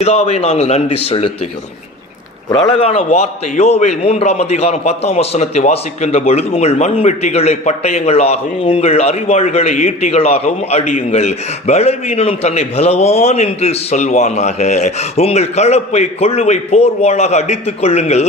பிதாவை நாங்கள் நன்றி செலுத்துகிறோம். ஒரு அழகான வார்த்தை யோவேல் 3ஆம் அதிகாரம் 10ஆம் வசனத்தை வாசிக்கின்ற பொழுது, உங்கள் மண்வெட்டிகளை பட்டயங்களாகவும் உங்கள் அரிவாள்களை ஈட்டிகளாகவும் அடியுங்கள், பலவீனனும் தன்னை பலவான் என்று சொல்வானாக. உங்கள் கலப்பை கொள்ளுவை போர்வாளாக அடித்துக் கொள்ளுங்கள்,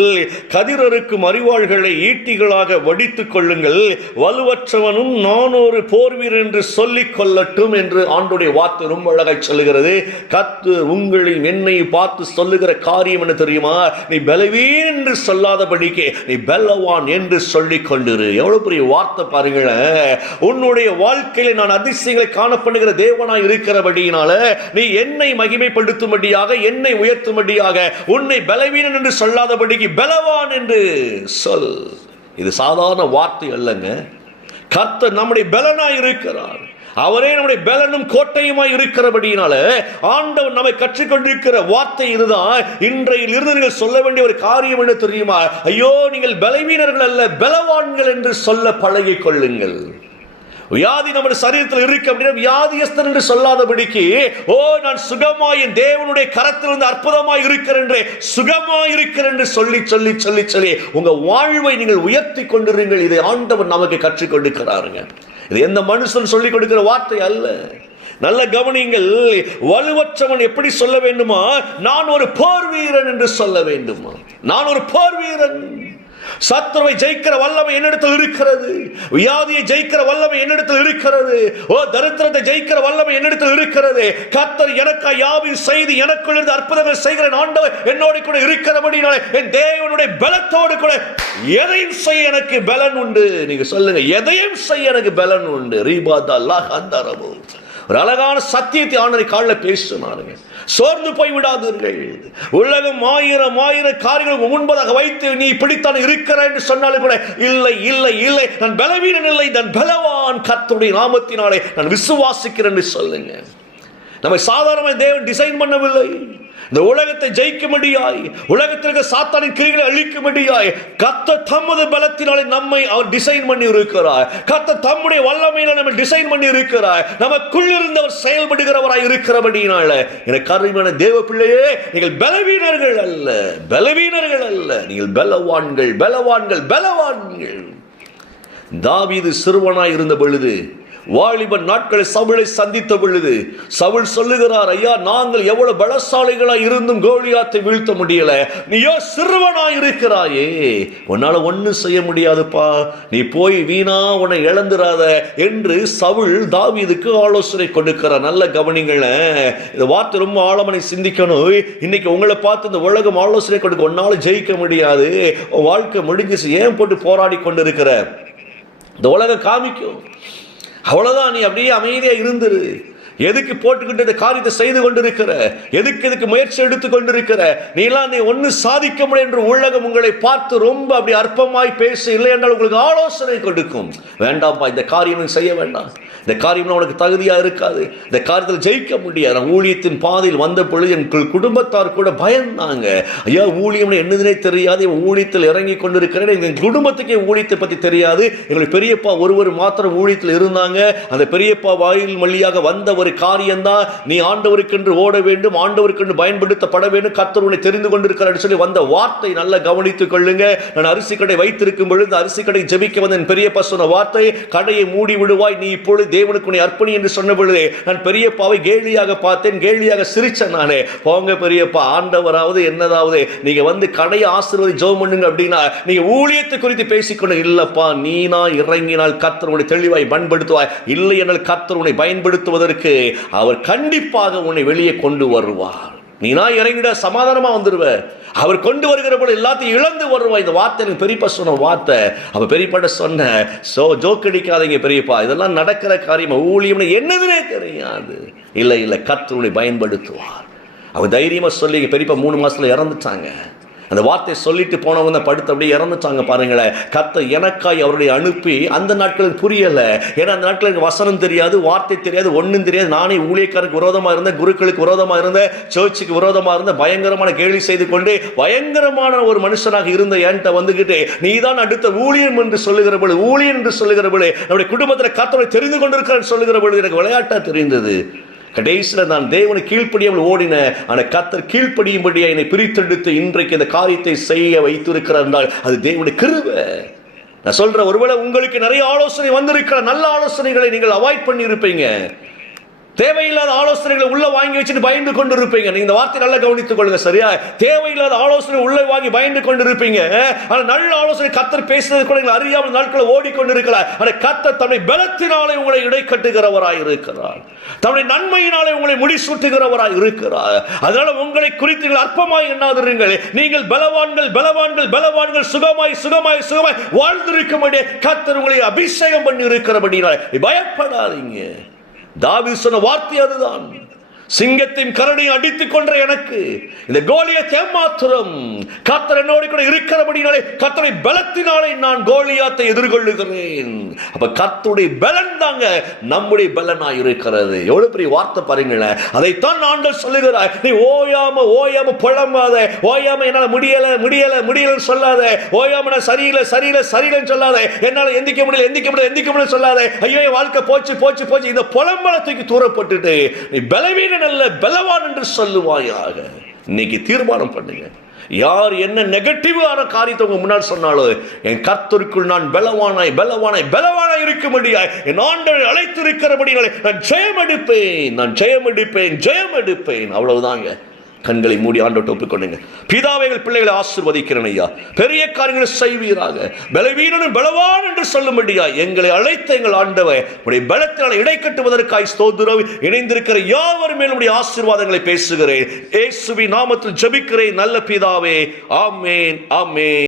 கதிரறுக்கும் அரிவாள்களை ஈட்டிகளாக வடித்துக் கொள்ளுங்கள், வலுவற்றவனும் நான் ஒரு போர் வீரன் என்று சொல்லிக் கொள்ளட்டும் என்று ஆண்டுடைய வார்த்தை ரொம்ப அழகாய் சொல்லுகிறது. கத்து உங்களை என்னை பார்த்து சொல்லுகிற காரியம் என்ன தெரியுமா? நீ பலவீன் என்று சொல்லாதபடிக்கு நீ பலவான் என்று சொல்லிக் கொண்டிரு. எவ்வளவு பெரிய வார்த்தை பாருங்களேன். உன்னுடைய வாழ்க்கையில நான் அதிசயங்களை காணப்படுகிற தேவனாய் இருக்கிறபடியினால நீ என்னை மகிமைப்படுத்தும்படியாக, என்னை உயர்த்தும்படியாக உன்னை பலவீனன் என்று சொல்லாதபடிக்கு பலவான் என்று சொல். இது சாதாரண வார்த்தை அல்லங்க. கர்த்தர் நம்முடைய பலனாய் இருக்கிறார். அவரே நம்முடைய பலனும் கோட்டையுமாய் இருக்கிறபடியினால ஆண்டவர் நம்மை கற்றுக்கொண்டிருக்கிற வார்த்தை இதுதான். இன்றையில் இருந்து நீங்கள் சொல்ல வேண்டிய ஒரு காரியம் என்ன தெரியுமா? ஐயோ, நீங்கள் பலவீனர்கள் அல்ல, பலவான்கள் என்று சொல்ல பழகிக் கொள்ளுங்கள். வியாதி நம்முடைய சரீரத்தில் இருக்கு அப்படின்னா வியாதியஸ்தன் என்று சொல்லாதபடிக்கு, ஓ நான் சுகமாய் என் தேவனுடைய கரத்திலிருந்து அற்புதமாய் இருக்கிறேன், சுகமாய் இருக்கிறேன் என்று சொல்லி சொல்லி சொல்லி சொல்லி உங்க வாழ்வை நீங்கள் உயர்த்தி கொண்டிருங்கள். இதை ஆண்டவர் நமக்கு கற்றுக் கொடுக்கிறாருங்க. இது எந்த மனுஷன் சொல்லிக் கொடுக்கிற வார்த்தை அல்ல. நல்ல கவனிங்கள். வலுவற்றவன் எப்படி சொல்ல வேண்டுமா? நான் ஒரு போர் வீரன் என்று சொல்ல வேண்டுமா? நான் ஒரு போர் வீரன். சத்துருவை ஜெயிக்கிற வல்லமை என்னிடத்தில் இருக்கிறது. வியாதியை ஜெயிக்கிற வல்லமை என்னிடத்தில் இருக்கிறது. ஓ தரித்திரத்தை ஜெயிக்கிற வல்லமை என்னிடத்தில் இருக்கிறது. கர்த்தர் எனக்காய் யாவையும் செய்து எனக்குள் இருந்து அற்புதங்கள் செய்கிற ஆண்டவர் என்னோடு கூட இருக்கிறபடினாலே என் தேவனுடைய பலத்தோடு கூட எதையும் செய்ய எனக்கு பலன் உண்டு. நீங்க சொல்லுங்க, எதையும் செய்ய எனக்கு பலன் உண்டு. ரீபாதா அல்லாஹ் அந்தரபு. ஒரு அழகான சத்தியத்தை ஆண்டவர் காலில் பேசினாருங்க. சோர்ந்து போய் விடாதீர்கள். உலகம் ஆயிரம் காரியங்களுக்கு முன்பதாக வைத்து நீ இப்படித்தான் இருக்கிற என்று சொன்னாலும் கூட இல்லை இல்லை இல்லை, நான் பலவீனன் இல்லை, நான் பலவான், கர்த்தருடைய நாமத்தினாலே நான் விசுவாசிக்கிறேன் என்று சொல்லுங்க. நம்ம சாதாரண தேவன் டிசைன் பண்ணவில்லை. இந்த உலகத்தை ஜெயிக்கும்படியாய், உலகத்திற்கு சாத்தானின் கிரிகளை அழிக்கும்படியாய் கர்த்தர் தமது பலத்தினாலே நம்மை அவர் டிசைன் பண்ணி இருக்கிறார். கர்த்தர் தம்முடைய வல்லமையினால நம்ம டிசைன் பண்ணி இருக்கிறார். நமக்குள் இருந்தவர் செயல்படுகிறவராய் இருக்கிறபடினால எனக்கு அருமையான தேவ பிள்ளையே, நீங்கள் பலவீனர்கள் அல்ல, பலவீனர்கள் அல்ல, நீங்கள் பலவான்கள், பலவான்கள், பலவான்கள். தாவீது சிறுவனாய் இருந்த பொழுது, வாலிபன் நாட்களை சவுளை சந்தித்த பொழுது சவுல் சொல்லுகிறார், ஐயா நாங்கள் எவ்வளவு பலசாலிகளாய் இருந்தும் கோலியாத்தை வீழ்த்த முடியல, நீயோ சிறுவனாய் இருக்கிறாயே, உன்னால ஒன்னும் செய்ய முடியாதுப்பா, நீ போய் வீணா உன்னை இழந்துராத என்று சவுல் தாவீதுக்கு ஆலோசனை கொடுக்கிறார். நல்ல கவனிங்கள, இந்த வார்த்தை ரொம்ப ஆழமனை சிந்திக்கணும். இன்னைக்கு உங்களை பார்த்து இந்த உலகம் ஆலோசனை கொடுக்க, உன்னால ஜெயிக்க முடியாது, உன் வாழ்க்கை முடிஞ்சிச்சு, ஏன் போட்டு போராடி கொண்டிருக்கிற, இந்த உலகம் காமிக்கும், அவ்வளவுதான், நீ அப்படியே அமைதியா இருந்துரு, எதுக்கு போட்டுக்கிட்டு இந்த காரியத்தை செய்து கொண்டிருக்கிற, எதுக்கு முயற்சி எடுத்துக் கொண்டிருக்கிற, நீ ஒன்னு சாதிக்க முடியும் என்று உலகம் உங்களை பார்த்து ரொம்ப அப்படி அற்பமாய் பேச, இல்லை என்றால் உங்களுக்கு ஆலோசனை கொடுக்கும். வேண்டாம்ப்பா, இந்த காரியம் செய்ய வேண்டாம், இந்த காரியம் உனக்கு தகுதியா இருக்காது, இந்த காரியத்தில் ஜெயிக்க முடியாது. ஊழியத்தின் பாதையில் வந்த பொழுது என் குடும்பத்தார் கூட பயந்தாங்க. ஐயா ஊழியம் என்னதுனே தெரியாது, ஊழியத்தில் இறங்கி கொண்டிருக்கிறேன், எங்கள் குடும்பத்துக்கே ஊழியத்தை பற்றி தெரியாது. எங்களுக்கு பெரியப்பா ஒருவர் மாத்திரம் ஊழியத்தில் இருந்தாங்க. அந்த பெரியப்பா வாயில் வழியாக வந்த ஒரு காரியம்தான், நீ ஆண்டவருக்கென்று ஓட வேண்டும், ஆண்டவருக்கென்று பயன்படுத்தப்பட வேண்டும், கர்த்தர் உன்னை தெரிந்து கொண்டிருக்கிறார் சொல்லி வந்த வார்த்தை நல்லா கவனித்துக் கொள்ளுங்க. நான் அரிசி கடை வைத்திருக்கும் பொழுது அரிசி கடை ஜெபிக்க வந்த பெரியப்பா சொன்ன வார்த்தை, கடையை மூடி விடுவாய், நீ இப்பொழுது தேவனுக்கு உன்னை அர்ப்பணி என்று சொன்ன பொழுது நான் பெரியப்பாவை கேலியாக பார்த்தேன், கேலியாக சிரிச்சேன். நானே போங்க பெரியப்பா, ஆண்டவராவது என்னதாவது நீங்க வந்து கடையை ஆசீர்வதி ஜெபம் பண்ணுங்க அப்படின்னா நீங்க ஊழியத்தை குறித்து பேசிக்கொண்டு, இல்லப்பா நீனா இறங்கினால் கர்த்தர் உன்னை தெளிவாய் பயன்படுத்துவாய், இல்லை என்றால் கர்த்தர் உன்னை பயன்படுத்துவதற்கு அவர் கண்டிப்பாக உன்னை வெளியே கொண்டு வருவார். நீனா இறங்கிட சமாதானமா வந்துருவ, அவர் கொண்டு வருகிற போது எல்லாத்தையும் இழந்து வருவாய். இந்த வார்த்தை எனக்கு பெரியப்பா சொன்ன வார்த்தை. அவ பெரியப்பாட்ட சொன்ன, ஜோக்கடிக்காதீங்க பெரியப்பா, இதெல்லாம் நடக்கிற காரியம், ஊழியம் என்னதுன்னே தெரியாது, இல்லை இல்லை கர்த்தர் உன்னை பயன்படுத்துவார். அவன் தைரியமா சொல்லி பெரியப்பா 3 மாசத்துல இறந்துட்டாங்க. அந்த வார்த்தையை சொல்லிட்டு போனவங்க படுத்து அப்படியே இறந்துட்டாங்க. பாருங்களேன், கர்த்தர் எனக்காய் அவருடைய அனுப்பி, அந்த நாட்களுக்கு புரியலை, ஏன்னா அந்த நாட்களுக்கு வசனம் தெரியாது, வார்த்தை தெரியாது, ஒன்றும் தெரியாது. நானே ஊழியக்காரருக்கு விரோதமாக இருந்தேன், குருக்களுக்கு விரோதமாக இருந்தேன், சர்ச்சுக்கு விரோதமாக இருந்தேன், பயங்கரமான கேள்வி செய்து கொண்டு பயங்கரமான ஒரு மனுஷனாக இருந்த என்கிட்ட வந்துகிட்டு நீ தான் அடுத்த ஊழியன் என்று சொல்லுகிற பொழுது, ஊழியன் என்று சொல்லுகிற பொழுது, நம்முடைய குடும்பத்தில் கர்த்தரை தெரிந்து கொண்டிருக்கிறார் சொல்லுகிற பொழுது எனக்கு விளையாட்டா தெரிந்தது. கடைசியில் நான் தேவனை கீழ்ப்படியாமல் ஓடின ஆனால் கர்த்தர் கீழ்ப்படியும்படியா என்னை பிரித்தெடுத்து இன்றைக்கு இந்த காரியத்தை செய்ய வைத்திருக்கிறார் என்றால் அது தேவனுடைய கிருபை. நான் சொல்றேன், ஒருவேளை உங்களுக்கு நிறைய ஆலோசனை வந்திருக்கிற நல்ல ஆலோசனைகளை நீங்கள் அவாய்ட் பண்ணி இருப்பீங்க. தேவையில்லாத ஆலோசனைகளை உள்ள வாங்கி வச்சுட்டு பயந்து கொண்டு இருப்பீங்க. நீங்க இந்த வார்த்தை நல்லா கவனித்துக் கொள்ளுங்க, சரியா? தேவையில்லாத ஆலோசனை உள்ள வாங்கி பயந்து கொண்டு இருப்பீங்க. ஆனால் நல்ல ஆலோசனை கர்த்தர் பேசுறது கூட நீங்கள் அறியாமல் நாட்களை ஓடிக்கொண்டிருக்கிறார். ஆனால் கர்த்தர் தன்னுடைய பலத்தினாலே உங்களை இடை கட்டுகிறவராய் இருக்கிறார். தன்னுடைய நன்மையினாலே உங்களை முடிசூட்டுகிறவராய் இருக்கிறார். அதனால உங்களை குறித்து நீங்கள் அற்பமாய் எண்ணாதிருங்கள். நீங்கள் பலவான்கள் பலவான்கள் பலவான்கள், சுகமாய் சுகமாய் சுகமாய் வாழ்ந்திருக்கும்படி கர்த்தர் உங்களை அபிஷேகம் பண்ணி இருக்கிறபடினால பயப்படாதீங்க. தாவீது சொன்ன வார்த்தை அதுதான். சிங்கத்தையும் கரடியும் அடித்துக் கொன்ற எனக்கு இந்த கோலியாத் ஏமாத்திரம், கர்த்தர் என்னோடு கூட இருக்கிறபடினாலே கர்த்தருடைய பலத்தினாலே நான் கோலியாத்தை எதிர்கொள்ளுகிறேன். அப்ப கர்த்தருடைய பலன் தாங்க நம்முடைய பலனாய் இருக்கிறது. எவ்வளவு பெரிய வார்த்தை பாருங்களேன். அதைத்தான் ஆண்டவர் சொல்லுகிறார். நீ ஓயாம ஓயாம புலம்பாத, ஓயாம என்னால முடியல முடியல முடியலன்னு சொல்லாத, ஓயாம நான் சரியில்லை சரியில்லை சரியில்லைன்னு சொல்லாத, என்னால எந்திக்க முடியல எந்திக்க முடியல எந்திக்க முடியல சொல்லாத, ஐயோ வாழ்க்கை போச்சு போச்சு போச்சு, இந்த புலம்பலத்துக்கு தூரப்பட்டுட்டு நீ பலவீன நல்ல பலவான் என்று சொல்லுவாயாக. இன்னைக்கு தீர்மானம் பண்ணுங்க. யார் என்ன நெகட்டிவான காரியத்தை உங்க முன்னால் சொன்னாலும் என் கர்த்தருக்குள் நான் பலவானாய் பலவானாய் பலவானாய் இருக்கும்படியாய் என் ஆண்டவரை அழைத்திருக்கிறபடியால் நான் ஜெயம் எடுப்பேன், நான் ஜெயம் எடுப்பேன், ஜெயம் எடுப்பேன். அவ்வளவுதாங்க. கண்களை மூடி ஆண்டவரை ஒப்புக்கொள்ளுங்க. பிதாவே, எங்கள் பிள்ளைகளை ஆசீர்வதிக்கிறேன் ஐயா. பெரிய காரியங்களை செய்வீராக. பலவீனனும் பலவான் என்று சொல்லும்படியா எங்களை அழைத்த எங்கள் ஆண்டவர் உடைய பலத்தினால் இடை கட்டுவதற்காய் ஸ்தோத்திரம். இணைந்திருக்கிற யாவர் மேலும் உடைய ஆசீர்வாதங்களை பேசுகிறேன். இயேசுவின் நாமத்தில் ஜெபிக்கிறேன் நல்ல பிதாவே. ஆமென், ஆமென்.